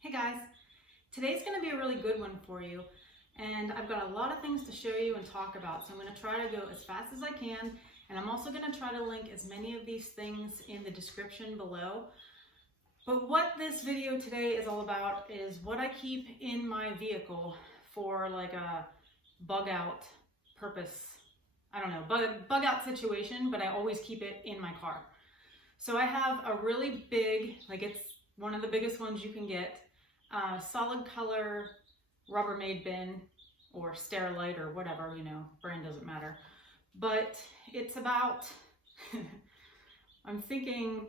Hey guys, today's going to be a really good one for you, and I've got a lot of things to show you and talk about, so I'm going to try to go as fast as I can, and I'm also going to try to link as many of these things in the description below. But what this video today is all about is what I keep in my vehicle for like a bug out purpose. I don't know, bug out situation, but I always keep it in my car. So I have a really big, like it's one of the biggest ones you can get, solid color Rubbermaid bin or Sterilite or whatever, you know, brand doesn't matter. But it's about, I'm thinking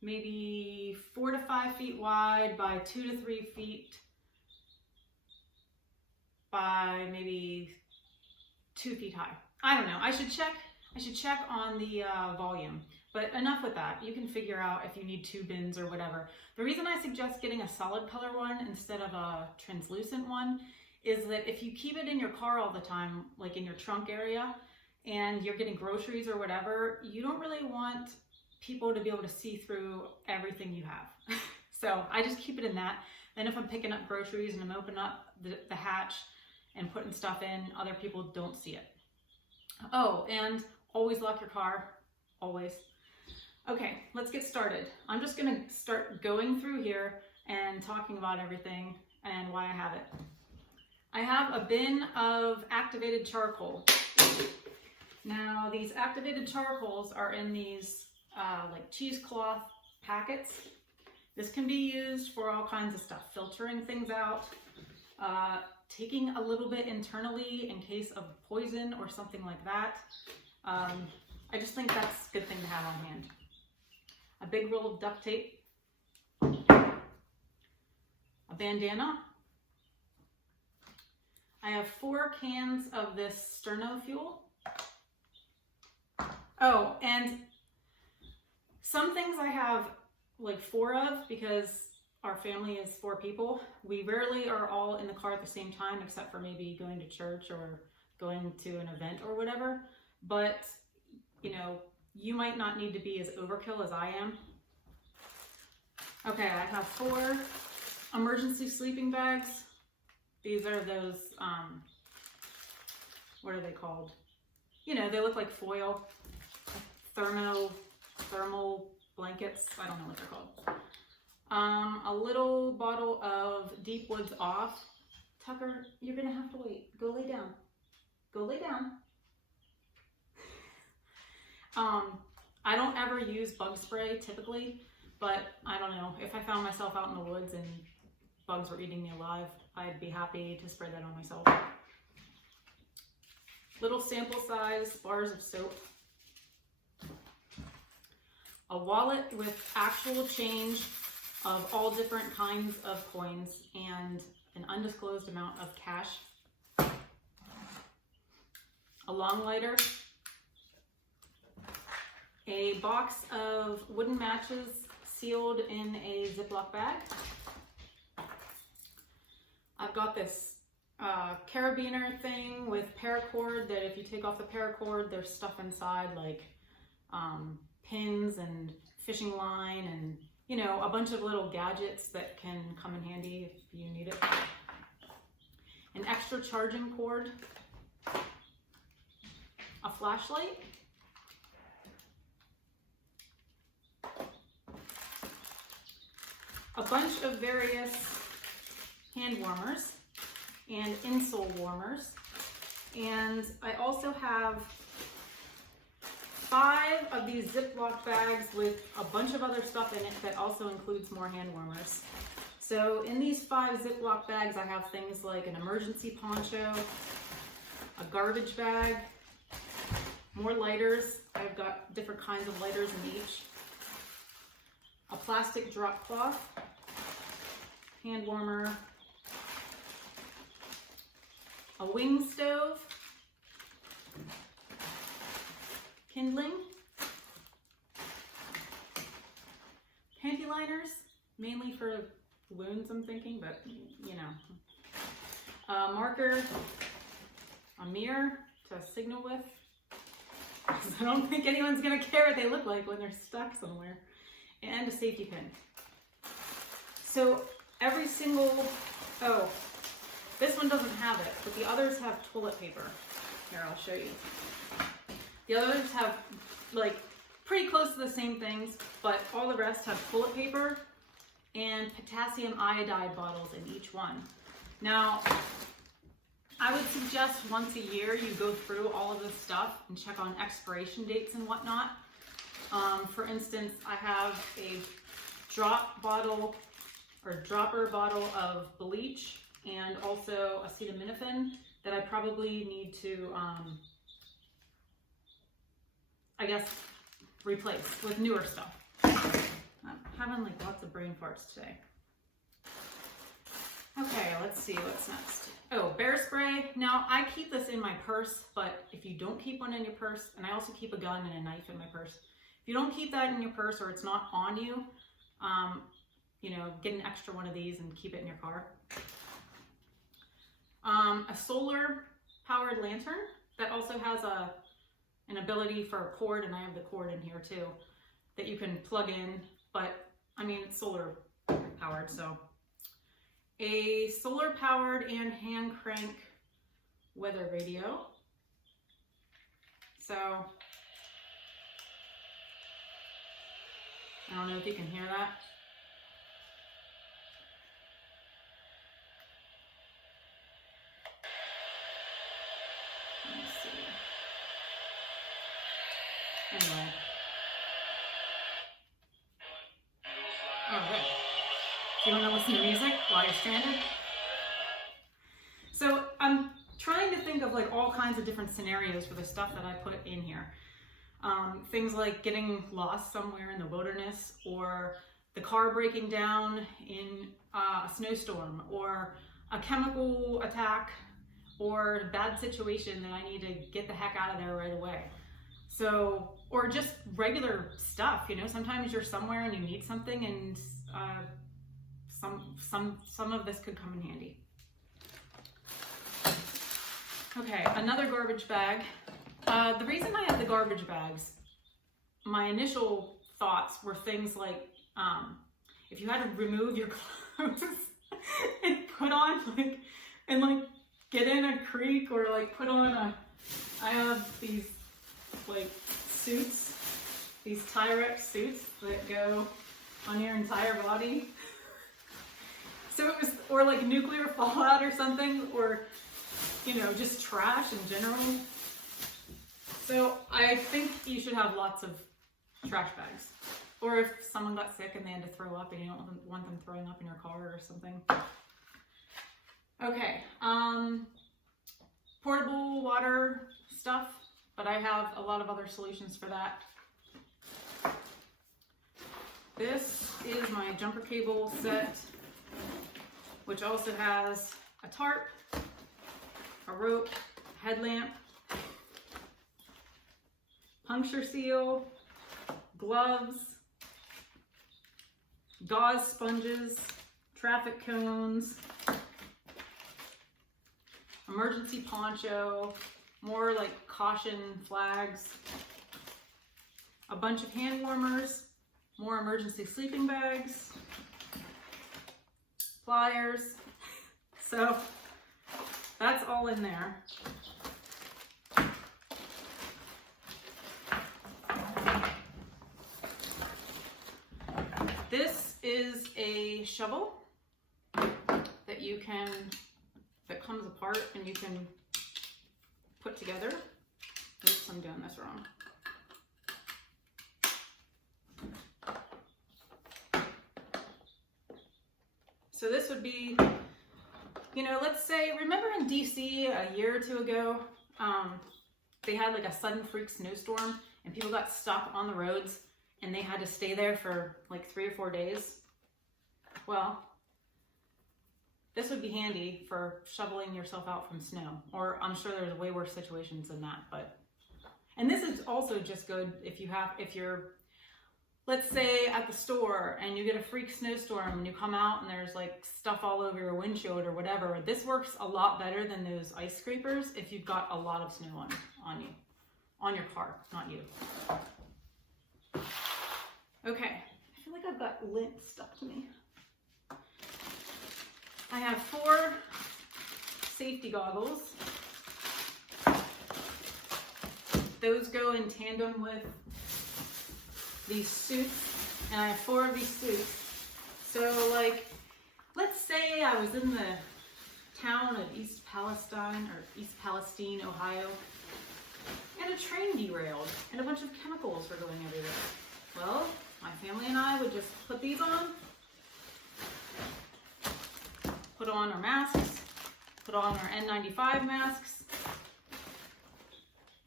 maybe 4 to 5 feet wide by 2 to 3 feet by maybe 2 feet high. I don't know. I should check on the volume. But enough with that. You can figure out if you need 2 bins or whatever. The reason I suggest getting a solid color one instead of a translucent one is that if you keep it in your car all the time, like in your trunk area, and you're getting groceries or whatever, you don't really want people to be able to see through everything you have. So I just keep it in that. Then if I'm picking up groceries and I'm opening up the hatch and putting stuff in, other people don't see it. Oh, and always lock your car, always. Okay, let's get started. I'm just gonna start going through here and talking about everything and why I have it. I have a bin of activated charcoal. Now, these activated charcoals are in these like cheesecloth packets. This can be used for all kinds of stuff, filtering things out, taking a little bit internally in case of poison or something like that. I just think that's a good thing to have on hand. A big roll of duct tape, a bandana. I have 4 cans of this sterno fuel. Oh, and some things I have like 4 of because our family is 4 people. We rarely are all in the car at the same time except for maybe going to church or going to an event or whatever. But, you know, you might not need to be as overkill as I am. Okay, I have 4 emergency sleeping bags. These are those, what are they called? You know, they look like foil, thermal blankets. I don't know what they're called. A little bottle of Deep Woods Off. Tucker, you're gonna have to wait. Go lay down. Go lay down. I don't ever use bug spray typically, but I don't know. If I found myself out in the woods and bugs were eating me alive, I'd be happy to spray that on myself. Little sample size bars of soap. A wallet with actual change of all different kinds of coins and an undisclosed amount of cash. A long lighter. A box of wooden matches sealed in a Ziploc bag. I've got this carabiner thing with paracord that if you take off the paracord, there's stuff inside like pins and fishing line and, you know, a bunch of little gadgets that can come in handy if you need it. An extra charging cord. A flashlight. A bunch of various hand warmers and insole warmers. And I also have 5 of these Ziploc bags with a bunch of other stuff in it that also includes more hand warmers. So in these 5 Ziploc bags, I have things like an emergency poncho, a garbage bag, more lighters. I've got different kinds of lighters in each. A plastic drop cloth, hand warmer, a wing stove, kindling, panty liners, mainly for wounds I'm thinking, but you know. A marker, a mirror to signal with. I don't think anyone's gonna care what they look like when they're stuck somewhere. And a safety pin. So every single, oh, this one doesn't have it, but the others have toilet paper. Here, I'll show you. The others have like pretty close to the same things, but all the rest have toilet paper and potassium iodide bottles in each one. Now, I would suggest once a year you go through all of this stuff and check on expiration dates and whatnot. For instance, I have a drop bottle or dropper bottle of bleach and also acetaminophen that I probably need to, I guess, replace with newer stuff. I'm having like lots of brain farts today. Okay, let's see what's next. Oh, bear spray. Now, I keep this in my purse, but if you don't keep one in your purse, and I also keep a gun and a knife in my purse. If you don't keep that in your purse or it's not on you, you know, get an extra one of these and keep it in your car. A solar powered lantern that also has an ability for a cord, and I have the cord in here too, that you can plug in, but I mean, it's solar powered, so. A solar powered and hand crank weather radio. So, I don't know if you can hear that. Let me see. Anyway. Okay. You want to listen to music while you're stranded? So I'm trying to think of like all kinds of different scenarios for the stuff that I put in here. Things like getting lost somewhere in the wilderness, or the car breaking down in a snowstorm, or a chemical attack, or a bad situation that I need to get the heck out of there right away. So, or just regular stuff, you know, sometimes you're somewhere and you need something, and some of this could come in handy. Okay, another garbage bag. The reason I have the garbage bags, my initial thoughts were things like, if you had to remove your clothes and put on like get in a creek, or like put on I have these like suits, these Tyrex suits that go on your entire body. So it was, or like nuclear fallout or something, or, you know, just trash in general. So I think you should have lots of trash bags. Or if someone got sick and they had to throw up and you don't want them throwing up in your car or something. Okay, portable water stuff, but I have a lot of other solutions for that. This is my jumper cable set, which also has a tarp, a rope, headlamp, puncture seal, gloves, gauze sponges, traffic cones, emergency poncho, more like caution flags, a bunch of hand warmers, more emergency sleeping bags, pliers. So that's all in there. This is a shovel that you can, that comes apart and you can put together. Oops, I'm doing this wrong. So this would be, you know, let's say, remember in DC a year or two ago, they had like a sudden freak snowstorm and people got stuck on the roads and they had to stay there for like 3 or 4 days? Well, this would be handy for shoveling yourself out from snow, or I'm sure there's way worse situations than that, but, and this is also just good if you're, let's say at the store and you get a freak snowstorm and you come out and there's like stuff all over your windshield or whatever. This works a lot better than those ice scrapers if you've got a lot of snow on you, on your car, not you. Okay, I feel like I've got lint stuck to me. I have 4 safety goggles. Those go in tandem with these suits, and I have 4 of these suits. So like, let's say I was in the town of East Palestine, Ohio, and a train derailed and a bunch of chemicals were going everywhere. Well, my family and I would just put these on, put on our masks, put on our N95 masks,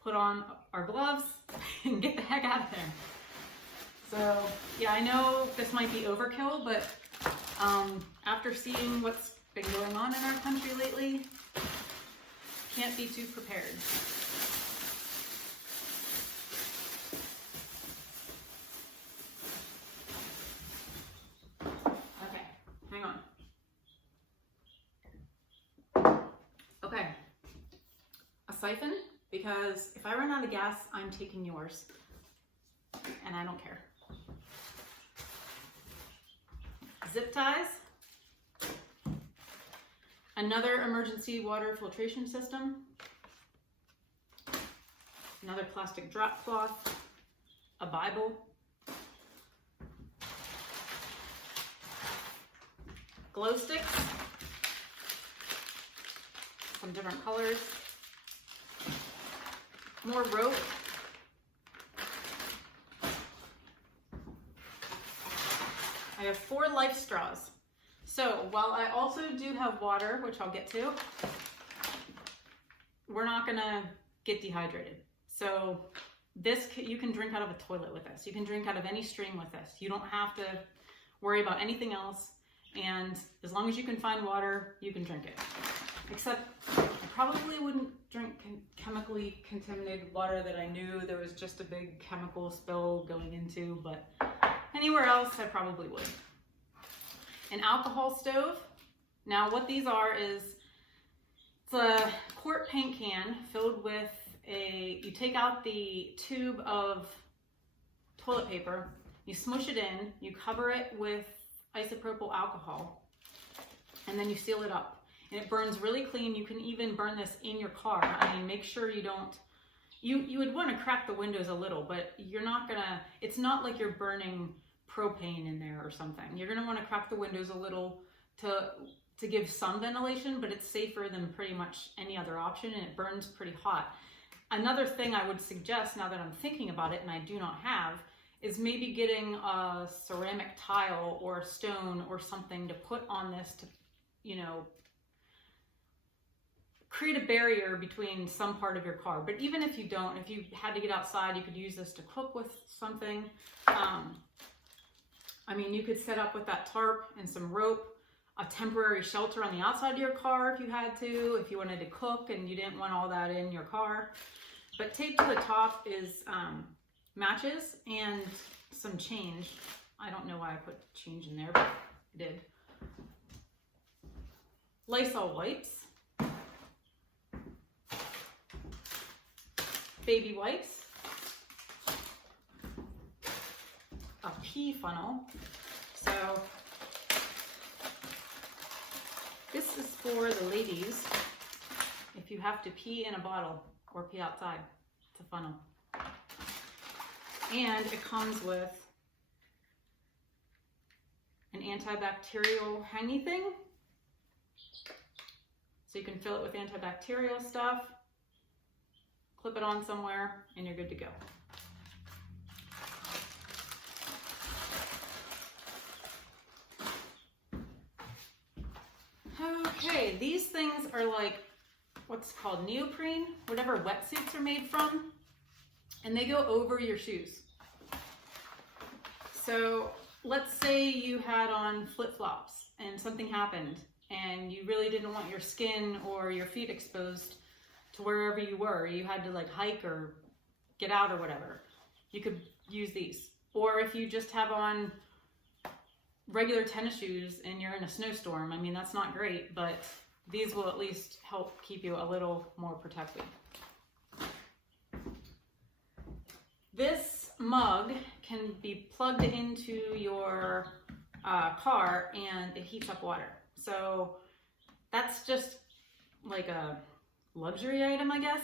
put on our gloves, and get the heck out of there. So yeah, I know this might be overkill, but after seeing what's been going on in our country lately, can't be too prepared. Okay, hang on. Okay, a siphon, because if I run out of gas, I'm taking yours, and I don't care. Zip ties. Another emergency water filtration system. Another plastic drop cloth. A Bible. Glow sticks. Some different colors. More rope. I have 4 life straws. So while I also do have water, which I'll get to, we're not gonna get dehydrated. So this, you can drink out of a toilet with this. You can drink out of any stream with this. You don't have to worry about anything else. And as long as you can find water, you can drink it. Except I probably wouldn't drink chemically contaminated water that I knew there was just a big chemical spill going into, but anywhere else I probably would. An alcohol stove. Now what these are is, it's a quart paint can filled with you take out the tube of toilet paper, you smush it in, you cover it with isopropyl alcohol, and then you seal it up. And it burns really clean. You can even burn this in your car. I mean, make sure you don't, you would want to crack the windows a little, but you're not gonna, it's not like you're burning propane in there or something. You're gonna want to crack the windows a little to give some ventilation, but it's safer than pretty much any other option, and it burns pretty hot. Another thing I would suggest, now that I'm thinking about it and I do not have, is maybe getting a ceramic tile or a stone or something to put on this to, you know, create a barrier between some part of your car. But even if you don't, if you had to get outside, you could use this to cook with something. I mean, you could set up with that tarp and some rope, a temporary shelter on the outside of your car if you had to, if you wanted to cook and you didn't want all that in your car. But taped to the top is matches and some change. I don't know why I put change in there, but I did. Lysol wipes. Baby wipes. A pee funnel. So this is for the ladies if you have to pee in a bottle or pee outside. It's a funnel. And it comes with an antibacterial hangy thing. So you can fill it with antibacterial stuff, clip it on somewhere, and you're good to go. Okay, these things are like what's called neoprene, whatever wetsuits are made from, and they go over your shoes. So let's say you had on flip-flops and something happened and you really didn't want your skin or your feet exposed to wherever you were. You had to like hike or get out or whatever. You could use these. Or if you just have on regular tennis shoes and you're in a snowstorm, I mean, that's not great, but these will at least help keep you a little more protected. This mug can be plugged into your car and it heats up water. So that's just like a luxury item, I guess,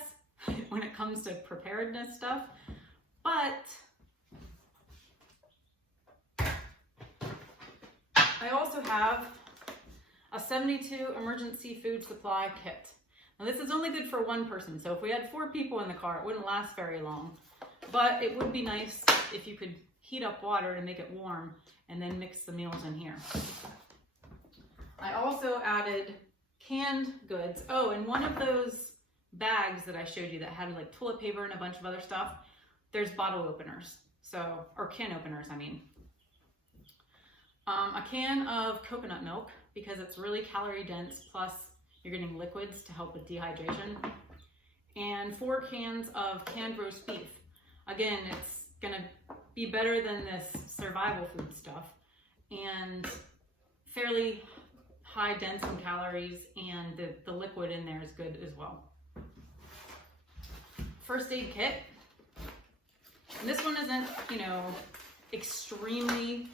when it comes to preparedness stuff. But I also have a 72 emergency food supply kit. Now this is only good for one person, so if we had 4 people in the car, it wouldn't last very long. But it would be nice if you could heat up water to make it warm and then mix the meals in here. I also added canned goods. Oh, and one of those bags that I showed you that had like toilet paper and a bunch of other stuff, there's bottle openers. So, or can openers, I mean. A can of coconut milk, because it's really calorie dense, plus you're getting liquids to help with dehydration. And 4 cans of canned roast beef. Again, it's gonna be better than this survival food stuff, and fairly high dense in calories, and the liquid in there is good as well. First aid kit. And this one isn't, you know, extremely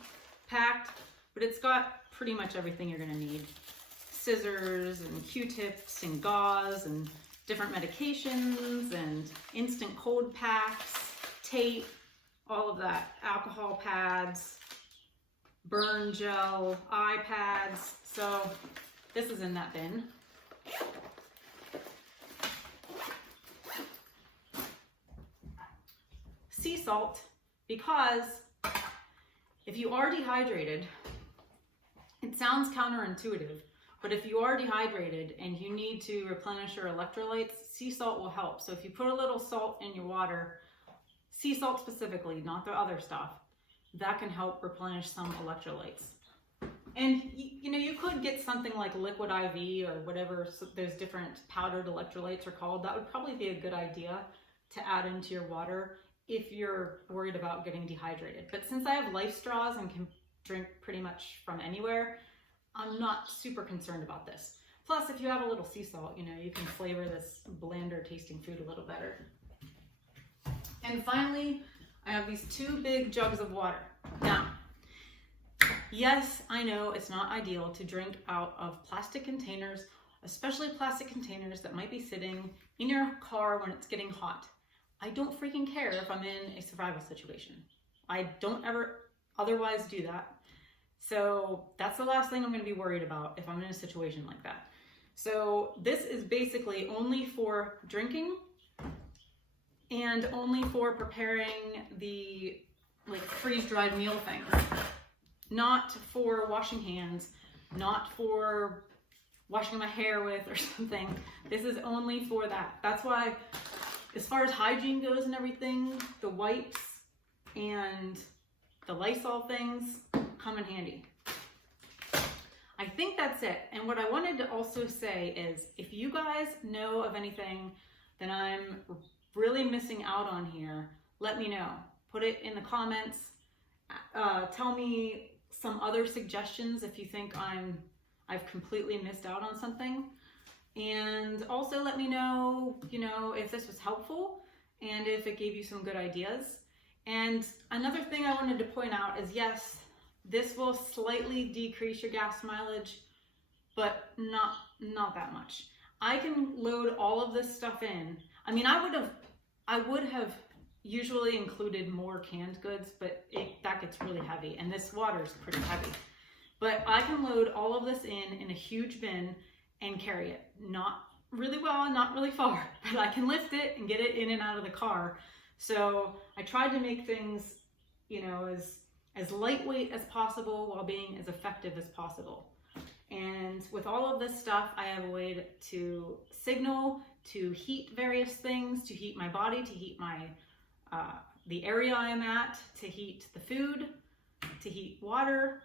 packed, but it's got pretty much everything you're gonna need. Scissors and Q-tips and gauze and different medications and instant cold packs, tape, all of that, alcohol pads, burn gel, eye pads. So this is in that bin. Sea salt, because if you are dehydrated, it sounds counterintuitive, but if you are dehydrated and you need to replenish your electrolytes, sea salt will help. So if you put a little salt in your water, sea salt specifically, not the other stuff, that can help replenish some electrolytes. And you know, you could get something like liquid IV or whatever those different powdered electrolytes are called. That would probably be a good idea to add into your water if you're worried about getting dehydrated. But since I have life straws and can drink pretty much from anywhere, I'm not super concerned about this. Plus, if you have a little sea salt, you know, you can flavor this blander tasting food a little better. And finally, I have these 2 big jugs of water. Now, yes, I know it's not ideal to drink out of plastic containers, especially plastic containers that might be sitting in your car when it's getting hot. I don't freaking care if I'm in a survival situation. I don't ever otherwise do that. So that's the last thing I'm going to be worried about if I'm in a situation like that. So this is basically only for drinking and only for preparing the like freeze-dried meal things. Not for washing hands, not for washing my hair with or something. This is only for that. That's why, as far as hygiene goes and everything, the wipes and the Lysol things come in handy. I think that's it. And what I wanted to also say is, if you guys know of anything that I'm really missing out on here, let me know. Put it in the comments. Tell me some other suggestions if you think I've completely missed out on something. And also let me know, you know, if this was helpful and if it gave you some good ideas. And another thing I wanted to point out is, yes, this will slightly decrease your gas mileage, but not that much. I can load all of this stuff in. I mean, I would have usually included more canned goods, but that gets really heavy, and this water is pretty heavy. But I can load all of this in a huge bin and carry it. Not really well, not really far, but I can lift it and get it in and out of the car. So I tried to make things, you know, as lightweight as possible while being as effective as possible. And with all of this stuff, I have a way to signal, to heat various things, to heat my body, to heat my the area I am at, to heat the food, to heat water,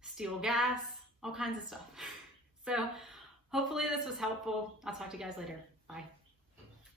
steal gas, all kinds of stuff. So hopefully this was helpful. I'll talk to you guys later. Bye.